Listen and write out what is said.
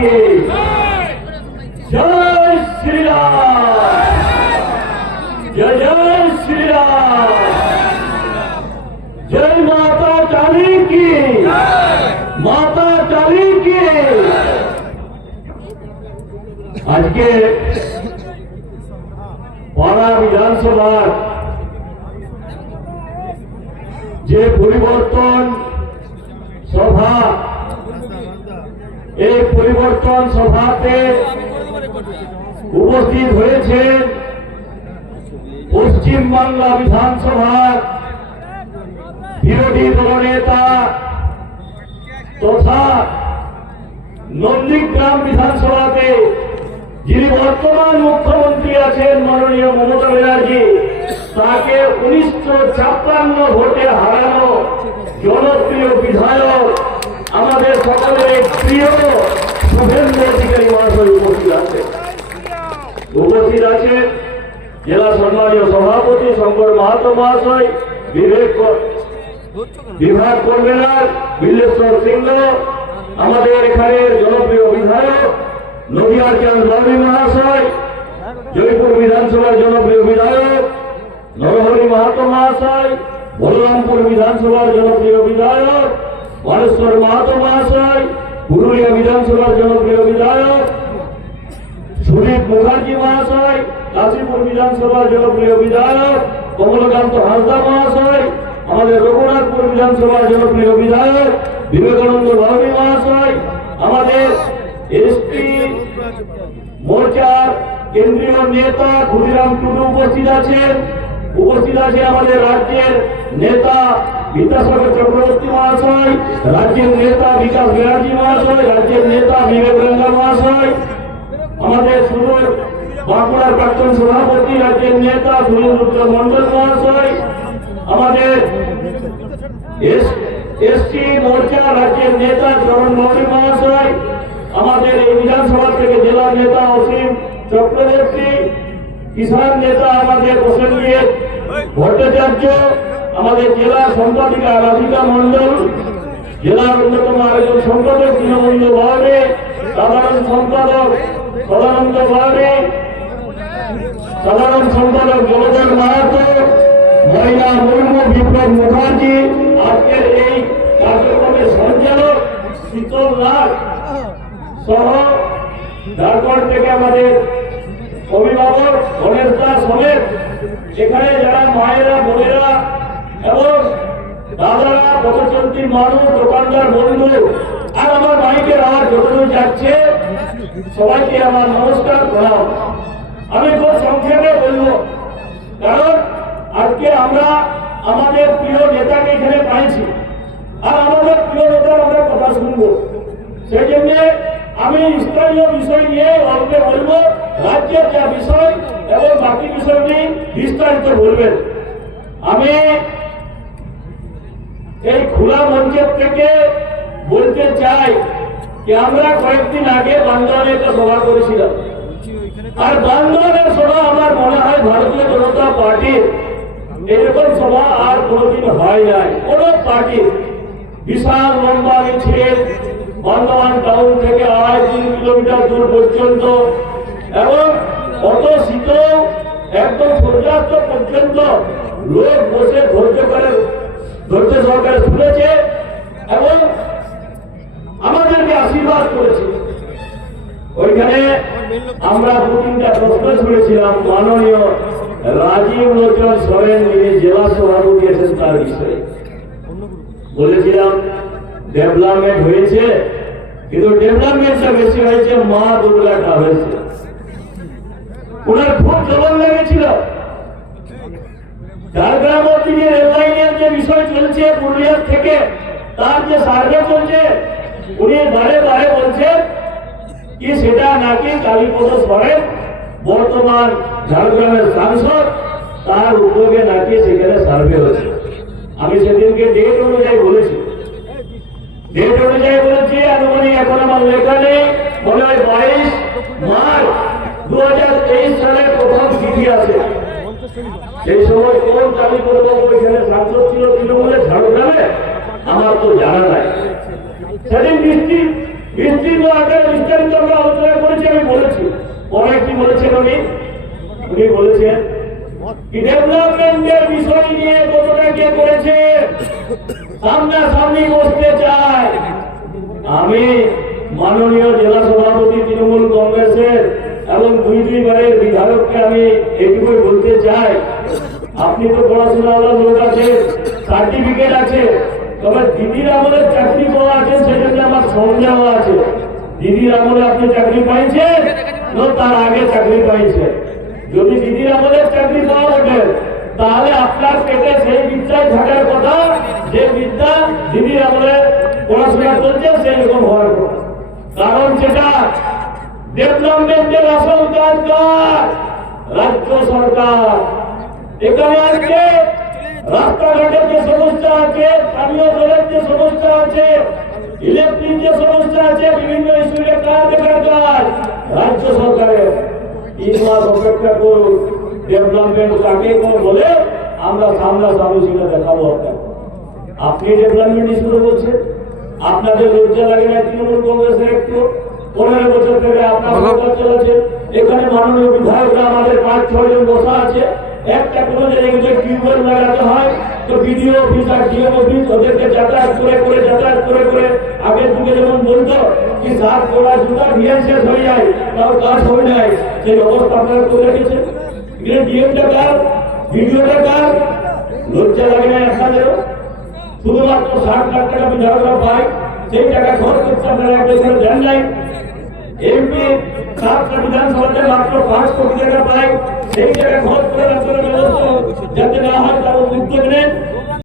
কি জয় শ্রীরাম জয় জয় শ্রীরাম জয় মাতা কালী কি মাতা কালী কি আজকে পাড়া বিধানসভার যে পরিবর্তন সভা এই পরিবর্তন সভাতে উপস্থিত হয়েছেন পশ্চিম বাংলা বিধানসভার বিরোধী দলনেতা তথা নন্দীগ্রাম বিধানসভাতে যিনি বর্তমান মুখ্যমন্ত্রী আছেন মাননীয় মমতা ব্যানার্জি, তাকে উনিশশো ছাপ্পান্ন ভোটে হারানো জনপ্রিয় বিধায়ক আমাদের সকলের প্রিয় শুভেন্দু অধিকারী মহাশয় উপস্থিত আছেন উপস্থিত আছেন জেলা সম্মানীয় সভাপতি শঙ্কর মাহাতো মহাশয়, বিবেক বিভাগ কনভেনার বিল্লেশ্বর সিংহ, আমাদের এখানের জনপ্রিয় বিধায়ক, নদিয়ার চাঁদ বাবরি মহাশয়, জয়পুর বিধানসভার জনপ্রিয় বিধায়ক, নরহরি মাহাতো মহাশয়, বলরামপুর বিধানসভার জনপ্রিয় বিধায়ক বালেশ্বর মাহাতো মহাশয় পুরুলিয়া বিধানসভার জনপ্রিয় বিধায়ক, সুদীপ মুখার্জি মহাশয় কাশীপুর বিধানসভার জনপ্রিয় বিধায়ক, কমলকান্ত হাসদা মহাশয় আমাদের রঘুনাথপুর বিধানসভার জনপ্রিয় বিধায়ক, বিবেকানন্দ ভারতী মহাশয় আমাদের এসপি মোর্চার কেন্দ্রীয় নেতা ক্ষুদিরাম টুডু উপস্থিত আছেন। উপস্থিত আছে আমাদের রাজ্যের নেতা বিদ্যাসাগর চক্রবর্তী মহাশয়, রাজ্যের নেতা বিকাশ ব্যানার্জি মহাশয়, রাজ্যের নেতা বিবেক রঙ্গা মহাশয়, আমাদের সুদূর বাঁকুড়ার প্রাক্তন সভাপতি, রাজ্যের নেতা সুনীল রুদ্র মন্ডল মহাশয়, আমাদের এসটি মোর্চা, রাজ্যের নেতা চরণ মৌলী মহাশয়, আমাদের এই বিধানসভা থেকে জেলার নেতা অসীম চক্রবর্তী, কিষাণ নেতা আমাদের প্রসেনজিৎ ভট্টাচার্য আমাদের জেলা সম্পাদিকা রাধিকা মন্ডল জেলার অন্যতম আরেকজন সম্পাদক দীনবন্ধু বাহারে সাধারণ সম্পাদক সদানন্দ বাহারে সাধারণ সম্পাদক জগদন মাহাতো, মহিলা মুর্মু বিপ্লব মুখার্জি, আজকের এই কার্যক্রমের সঞ্চালক শীতল নাথ সহ ঝাড়খণ্ড থেকে আমাদের অভিভাবক গণেশ দাস সমেত, এখানে যারা মায়েরা, বোনেরা এবং দাদারা পথচলতি মানুষ, দোকানদার, বন্ধু, আর আমার মাইকের আওয়াজ যতদূর যাচ্ছে। সবাইকে আমার নমস্কার, প্রণাম। আমি খুব সংক্ষেপে বলব, কারণ আজকে আমরা আমাদের প্রিয় নেতাকে এখানে পাইছি। আর আমাদের প্রিয় নেতার আমরা কথা শুনব। সেই জন্য আমি স্থানীয় বিষয় নিয়ে অল্পে বলব, রাজ্যের যা বিষয় এবং বাকি বিষয় নিয়ে বিস্তারিত বলবেন। আমি এই খোলা মঞ্চের থেকে বলতে চাই যে আমরা কয়েকদিন আগে বান্দরে একটা সভা করেছিলাম। আর বান্দরের সভা আমার মনে হয় ভারতীয় জনতা পার্টির এরকম সভা আর কোনোদিন হয় নাই। কোন পার্টি বিশাল লম্বা মিছিল বর্ধমান টাউন থেকে আড়াই তিন কিলোমিটার দূর পর্যন্ত এবং অত শীত একদম সূর্যাস্ত পর্যন্ত লোক বসে ধৈর্য করে ধৈর্য সহকারে শুনেছে এবং আমাদেরকে আশীর্বাদ করেছে। ওইখানে আমরা দু তিনটা প্রশ্ন শুনেছিলাম, মাননীয় রাজীব লোচন সরেন যিনি জেলা সভাপতি আছেন তার বিষয়ে। বলেছিলাম, ডেভেলপমেন্ট হয়েছে, কিন্তু ডেভেলপমেন্টটা বেশি হয়েছে মা দুর্গাটা হয়েছে ওনার খুব জলন লেগেছিল। ঝাড়গ্রাম অব্দি যে বিষয় চলছে পুরুলিয়ার থেকে, তার যে সার্ভে চলছে, উনি বারে বারে বলছেন কি সেটা নাকি কালীপদ সরেন বর্তমান ঝাড়গ্রামের সাংসদ, তার উদ্যোগে নাকি সেখানে সার্ভে হচ্ছে আমি সেদিনকে ডেট অনুযায়ী বলেছি। ডেট অনুযায়ী বলেছি, আনুমানিক এখন আমার লেখা নেই। মনে হয় বাইশ মার্চ দু সালের প্রথম চিঠি আছে সেই সময় কোন কালীপদ বাবু এখানে সাংসদ ছিল তৃণমূলের ঝাড়গ্রামে আমার তো জানা নাই। সেদিন বৃষ্টি আকারে বিস্তারিত আমরা আলোচনা করেছি, আমি বলেছি। পরে কি বলেছেন উনি? উনি বলেছেন ডেভেলপমেন্টের বিষয় নিয়ে কতটা কে করেছে? সামনাসামনি বসতে চায়। আমি মাননীয় জেলা সভাপতি তৃণমূল কংগ্রেসের এবং দুই দুইবারের বিধায়ককে আমি এটুকুই বলতে চাই আপনি তো পড়াশোনাওয়ালা লোক আছে সার্টিফিকেট আছে, তবে দিদির আমলের চাকরি পাওয়া আছে, সেজন্য আমার সন্দেহ আছে। দিদির আমলে আপনি চাকরি পাইছেন তার আগে চাকরি পাইছেন যদি দিদির আমলের চাকরি পাওয়া থাকে তাহলে আপনার পেটে সেই বিদ্যায় থাকার কথা, যে বিদ্যা দিদির আমলে পড়াশোনা চলছে সেই রকম হওয়ার কথা। কারণ সেটা ডেভেলপমেন্টের আসল কাজ রাজ্য সরকার এখানে আজকে রাস্তাঘাটের যে সমস্যা আছে জলের যে সমস্যা আছে ইলেকট্রিক যে সমস্যা আছে বিভিন্ন স্কুলে কার দেখার কাজ রাজ্য সরকারের। তিন মাস অপেক্ষা করুন ডেভেলপমেন্ট কাকে কোন বলে আমরা সামনা সামনে সেটা দেখাবো আপনাকে। আপনি ডেভেলপমেন্ট স্কুলে বলছেন আপনাদের লজ্জা লাগে না তৃণমূল কংগ্রেসের একটু? পনেরো বছর থেকে আপনার সরকার চলেছে এখানে মাননীয় বিধায়করা আমাদের পাঁচ ছয় জন বসা আছে একটা কোনো জায়গায় যদি লাগাতে হয়, তো বিডিও অফিস আর ডিএম অফিস ওদেরকে যাতায়াত করে করে যাতায়াত করে করে আগের যুগে যেমন বলতো কি, সাত গোড়া জুতা বিয়ান শেষ হয়ে যায় তাও কাজ হয় নাই সেই অবস্থা আপনারা করে রেখেছেন। এখানে ডিএমটা কার? ভিডিওটা কার? লজ্জা লাগে না আপনাদেরও শুধুমাত্র ষাট লাখ টাকা বিধায়করা পায় সেই টাকা খরচ করতে আপনারা এক বছর দেন নাই। এমপি সাতটা বিধানসভাতে মাত্র পাঁচ কোটি টাকা পায়। সেই টাকা খরচ করে আপনারা ব্যবস্থা যাতে না হয় তার উদ্যোগ নেন